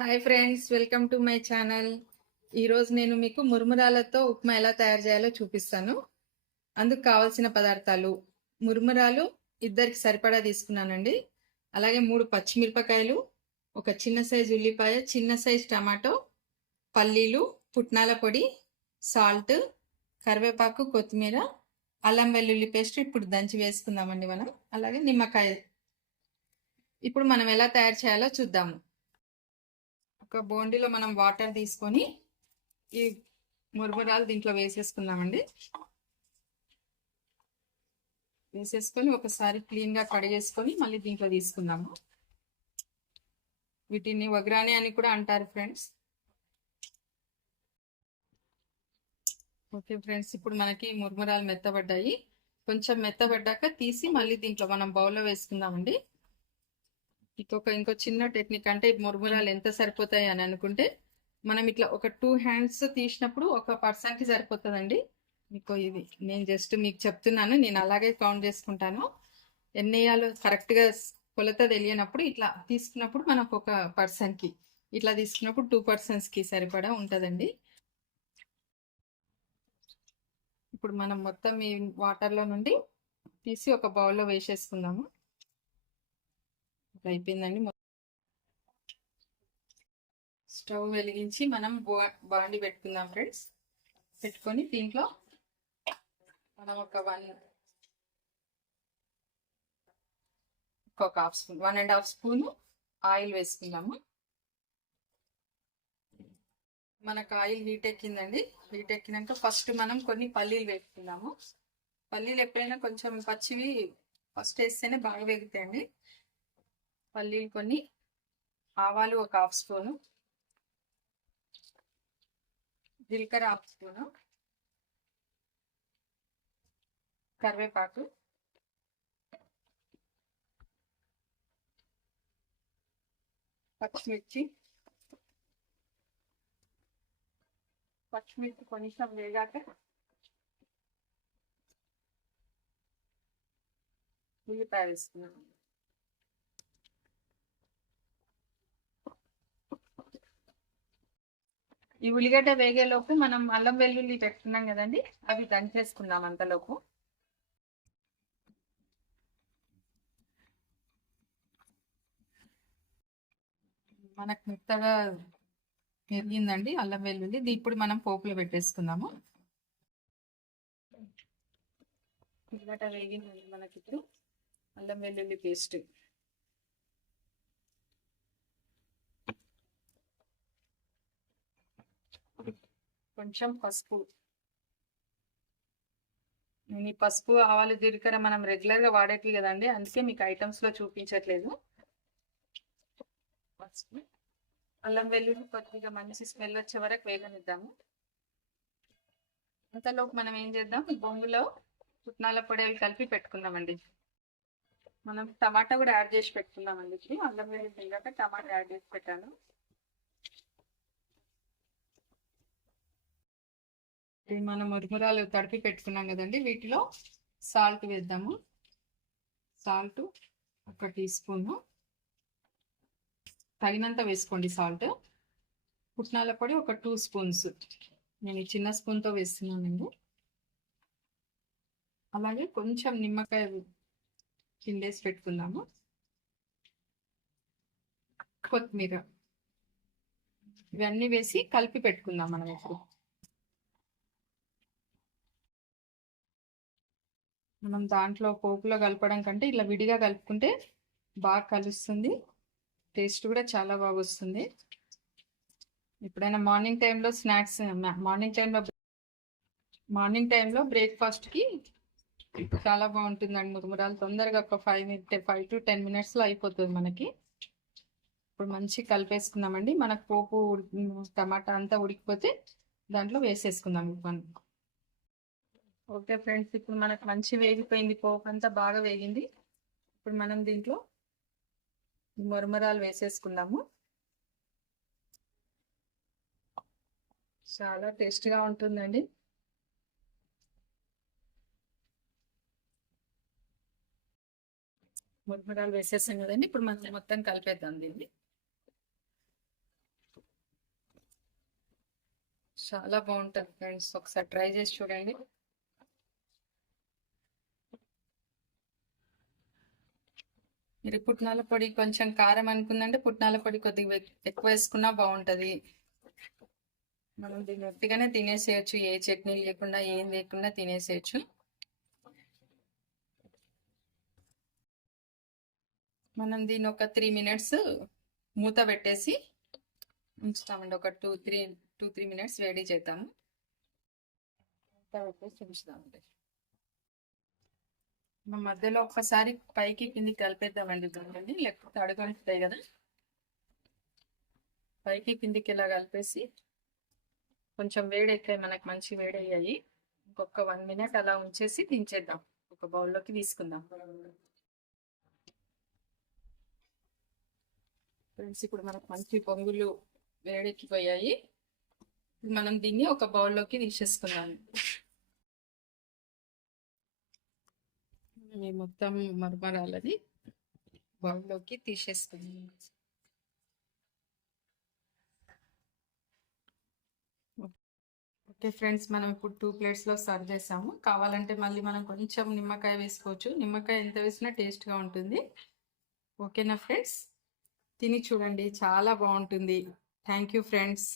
Hi friends, welcome to my channel. ఈరోజు నేను మీకు మురుమురాలతో ఉప్మా ఎలా తయారు చేయాలో చూపిస్తాను. అందుకు కావాల్సిన పదార్థాలు: మురుమురాలు ఇద్దరికి సరిపడా తీసుకున్నానండి. అలాగే 3 పచ్చిమిరపకాయలు, ఒక చిన్న సైజు ఉల్లిపాయ, చిన్న సైజు టమాటో, పల్లీలు, పుట్నాల పొడి, సాల్ట్, కరివేపాకు, కొత్తిమీర, అల్లం వెల్లుల్లి పేస్ట్ ఇప్పుడు దంచి వేసుకుందామండి మనం. అలాగే నిమ్మకాయ. ఇప్పుడు మనం ఎలా తయారు చేయాలో చూద్దాము. ఒక బోండిలో మనం వాటర్ తీసుకొని ఈ మురుమురాలు దీంట్లో వేసేసుకుందామండి. వేసేసుకొని ఒకసారి క్లీన్గా కడిగేసుకొని మళ్ళీ దీంట్లో తీసుకుందాము. వీటిని వగ్రాని అని కూడా అంటారు ఫ్రెండ్స్. ఓకే ఫ్రెండ్స్, ఇప్పుడు మనకి మురుమురాలు మెత్తబడ్డాయి. కొంచెం మెత్తబడ్డాక తీసి మళ్ళీ దీంట్లో మనం బౌల్లో వేసుకుందామండి. ఇంకో చిన్న టెక్నిక్, అంటే మురుమురాలు ఎంత సరిపోతాయి అని అనుకుంటే మనం ఇట్లా ఒక 2 హ్యాండ్స్ తీసినప్పుడు ఒక పర్సన్కి సరిపోతుందండి. ఇది నేను జస్ట్ మీకు చెప్తున్నాను, నేను అలాగే కౌంట్ చేసుకుంటాను. ఎన్ని వేయాలో కరెక్ట్గా కొలత తెలియనప్పుడు ఇట్లా తీసుకున్నప్పుడు మనకు ఒక పర్సన్కి, ఇట్లా తీసుకున్నప్పుడు 2 పర్సన్స్కి సరిపడా ఉంటుందండి. ఇప్పుడు మనం మొత్తం ఈ వాటర్లో నుండి తీసి ఒక బౌల్లో వేసేసుకుందాము. అయిపోయిందండి. స్టవ్ వెలిగించి మనం బాండి పెట్టుకుందాం ఫ్రెండ్స్. పెట్టుకొని దీంట్లో మనం ఒక 1.5 స్పూన్ ఆయిల్ వేసుకుందాము. మనకు ఆయిల్ హీట్ ఎక్కిందండి. హీట్ ఎక్కినాక ఫస్ట్ మనం కొన్ని పల్లీలు వేసుకుందాము. పల్లీలు ఎప్పుడైనా కొంచెం పచ్చివి ఫస్ట్ వేస్తేనే బాగా వేగుతాయండి. పల్లీలు కొన్ని, ఆవాలు ఒక 1/2 స్పూను, జీలకర్ర 1/2 స్పూను, కరివేపాకు, పచ్చిమిర్చి కొంచెం వేగాక ఉల్లిపాయ వేసుకున్నాం. ఈ ఉల్లిగడ్డ వేగేలోపు మనం అల్లం వెల్లుల్లి పెట్టుకున్నాం కదండి, అవి దంచేసుకుందాం. అంతలోపు మనకు మెత్తగా మెరిగిందండి అల్లం వెల్లుల్లి. ఇప్పుడు మనం పోపులో పెట్టేసుకుందాము. ఉల్లిగడ్డ వేగిందండి మనకి. ఇప్పుడు అల్లం వెల్లుల్లి పేస్ట్, కొంచెం పసుపు. నేను ఈ పసుపు, ఆవాలు, జీలకర్ర మనం రెగ్యులర్గా వాడేటివి కదండి, అందుకే మీకు ఐటమ్స్లో చూపించట్లేదు. పసుపు, అల్లం వెల్లుల్లి కొద్దిగా మంచి స్మెల్ వచ్చే వరకు వేగనిద్దాము. అంతలోపు మనం ఏం చేద్దాం, బొంగులో పుట్నాల పొడి అవి కలిపి పెట్టుకుందామండి. మనం టమాటా కూడా యాడ్ చేసి పెట్టుకుందామండి. అల్లం వెల్లుల్లి వేగాక టమాటా యాడ్ చేసి పెట్టాను. మనం మురుమురాలు తడిపి పెట్టుకున్నాం కదండి, వీటిలో సాల్ట్ వేద్దాము. సాల్ట్ 1 టీ స్పూను, తగినంత వేసుకోండి సాల్ట్. పుట్నాల పొడి ఒక 2 స్పూన్స్, నేను ఈ చిన్న స్పూన్తో వేస్తున్నానండి. అలాగే కొంచెం నిమ్మకాయ పిండేసి పెట్టుకుందాము. కొత్తిమీర, ఇవన్నీ వేసి కలిపి పెట్టుకుందాం మనం. ఇప్పుడు మనం దాంట్లో పోపులో కలపడం కంటే ఇలా విడిగా కలుపుకుంటే బాగా కలుస్తుంది, టేస్ట్ కూడా చాలా బాగా వస్తుంది. ఎప్పుడైనా మార్నింగ్ టైంలో బ్రేక్ఫాస్ట్కి చాలా బాగుంటుందండి మురుమురాలు. తొందరగా ఒక 5 to 10 మినిట్స్లో అయిపోతుంది మనకి. ఇప్పుడు మంచి కలిపేసుకున్నామండి. మనకు పోపు, టమాటా అంతా ఉడికిపోతే దాంట్లో వేసేసుకుందాం ఇవన్నీ. ఓకే ఫ్రెండ్స్, ఇప్పుడు మనకు మంచి వేగిపోయింది, పోపు అంతా బాగా వేగింది. ఇప్పుడు మనం దీంట్లో మురుమురాలు వేసేసుకుందాము. చాలా టేస్ట్గా ఉంటుందండి. మురుమురాలు వేసేసాం కదండి, ఇప్పుడు మనం మొత్తం కలిపేద్దాం దీన్ని. చాలా బాగుంటుంది ఫ్రెండ్స్, ఒకసారి ట్రై చేసి చూడండి. మీరు పుట్నాల పొడి కొంచెం కారం అనుకుందంటే పుట్నాల పొడి కొద్దిగా ఎక్కువ వేసుకున్నా బాగుంటుంది. మనం దీన్ని ఒట్టిగానే తినేసేయచ్చు, ఏ చట్నీ లేకుండా ఏం లేకుండా తినేసేయచ్చు. మనం దీన్ని ఒక 3 minutes మూత పెట్టేసి ఉంచుతామండి. ఒక 2-3 minutes వేడి చేద్దాము. మూత పెట్టేసి ఉంచుతామండి. మన మధ్యలో ఒక్కసారి పైకి కిందికి కలిపేద్దామండి దాన్ని, లేకపోతే అడుగుంటాయి కదా. పైకి కిందికి ఇలా కలిపేసి కొంచెం వేడి ఎక్కాయి, మనకు మంచి వేడి అయ్యాయి. ఇంకొక 1 minute అలా ఉంచేసి దించేద్దాం, ఒక బౌల్లోకి తీసుకుందాం. ఫ్రెండ్స్, ఇప్పుడు మనకు మంచి పొంగులు వేడెక్కిపోయాయి. మనం దీన్ని ఒక బౌల్లోకి తీసేసుకున్నాము. మొత్తం మరమరాలది బౌల్లోకి తీసేసుకున్నాము. ఓకే ఫ్రెండ్స్, మనం ఇప్పుడు 2 ప్లేట్స్లో సర్వ్ చేసాము. కావాలంటే మళ్ళీ మనం కొంచెం నిమ్మకాయ వేసుకోవచ్చు. నిమ్మకాయ ఎంత వేసినా టేస్ట్గా ఉంటుంది. ఓకేనా ఫ్రెండ్స్, తిని చూడండి, చాలా బాగుంటుంది. Thank you friends.